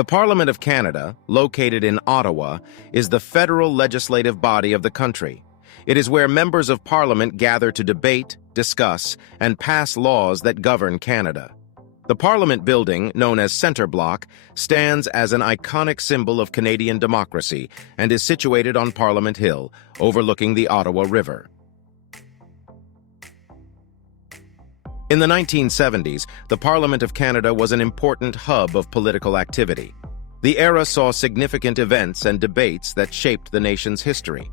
The Parliament of Canada, located in Ottawa, is the federal legislative body of the country. It is where members of Parliament gather to debate, discuss, and pass laws that govern Canada. The Parliament building, known as Centre Block, stands as an iconic symbol of Canadian democracy and is situated on Parliament Hill, overlooking the Ottawa River. In the 1970s, the Parliament of Canada was an important hub of political activity. The era saw significant events and debates that shaped the nation's history.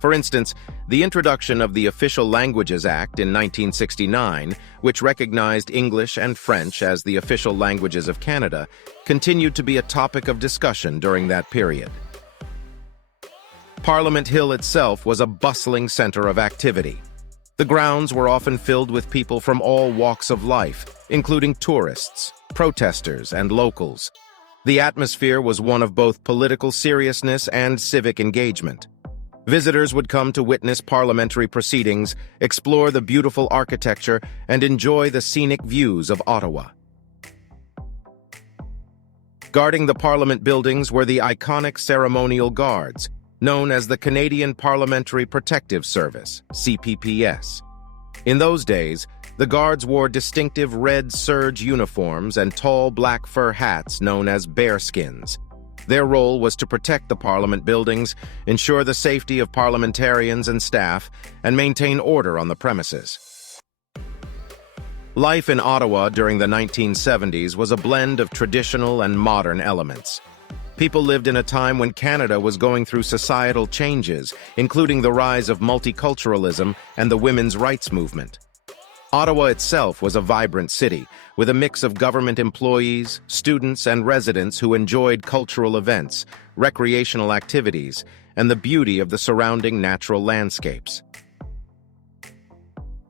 For instance, the introduction of the Official Languages Act in 1969, which recognized English and French as the official languages of Canada, continued to be a topic of discussion during that period. Parliament Hill itself was a bustling center of activity. The grounds were often filled with people from all walks of life, including tourists, protesters, and locals. The atmosphere was one of both political seriousness and civic engagement. Visitors would come to witness parliamentary proceedings, explore the beautiful architecture, and enjoy the scenic views of Ottawa. Guarding the Parliament buildings were the iconic ceremonial guards, known as the Canadian Parliamentary Protective Service, CPPS. In those days, the guards wore distinctive red serge uniforms and tall black fur hats known as bearskins. Their role was to protect the Parliament buildings, ensure the safety of parliamentarians and staff, and maintain order on the premises. Life in Ottawa during the 1970s was a blend of traditional and modern elements. People lived in a time when Canada was going through societal changes, including the rise of multiculturalism and the women's rights movement. Ottawa itself was a vibrant city, with a mix of government employees, students, and residents who enjoyed cultural events, recreational activities, and the beauty of the surrounding natural landscapes.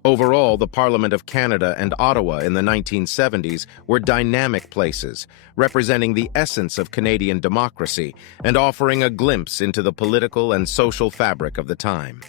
Overall, the Parliament of Canada and Ottawa in the 1970s were dynamic places, representing the essence of Canadian democracy and offering a glimpse into the political and social fabric of the time.